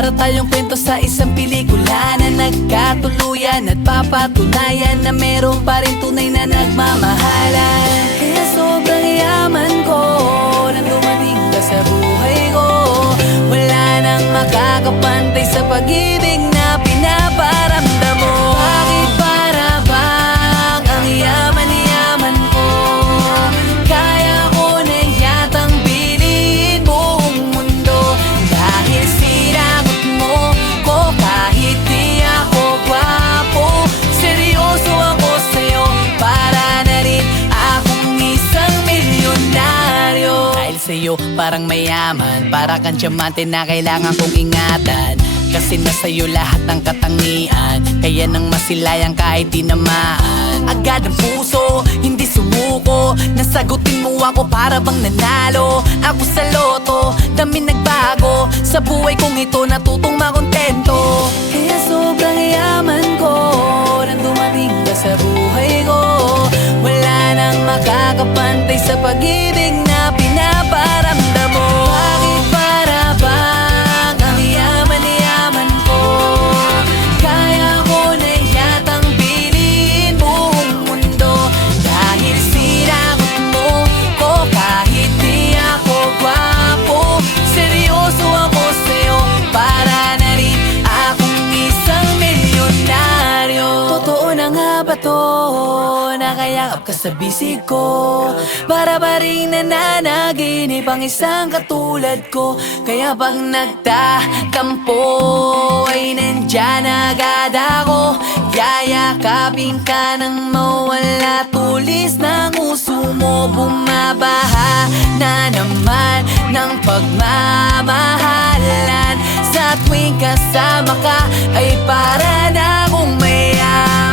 Para tayong kwento sa isang pelikula na nagkatuluyan at papatunayan na meron pa rin tunay na nagmamahalan. Kaya sobrang yaman ko nang dumating ka sa buhay ko. Wala nang makakapantay sa pag-ibig na pinaparamdam mo. Bakit para bang ang yaman-yaman ko? Kaya ko na yatang biliin buong mundo. Dahil sinagot mo ko kahit di ako gwapo. Seryoso ako sa'yo, para na rin akong isang milyonaryo. Dahil sa'yo parang mayaman, para kang diamante na kailangan kong ingatan. Kasi nasa'yo lahat ng katangian, kaya nang masilayan kahit tinamaan. Agad ang puso, hindi sumuko, nasagutin mo ako para bang nanalo ako sa loto. Dami nagbago sa buhay kong ito, natutong makontento. Kaya sobrang yaman ko nang dumating ka sa buhay ko. Wala nang makakapantay sa pag-ibig na pinaparamdam mo. Bakit para bang ang yaman-yaman ko? Kaya ko na yatang biliin buong mundo. Dahil sinagot mo ko kahit di ako gwapo. Seryoso ako sa'yo, para na rin akong isang milyonaryo. Totoo na nga ba to? Nakayakap ka sa bisig ko, para ba rin nananaginip ang isang katulad ko? Kaya pag nagtatampo ay nandyan agad ako. Yayakapin ka nang mawala, tulis ng uso mo. Bumabaha na naman ng pagmamahalan. Sa tuwing kasama ka ay para na akong mayaman.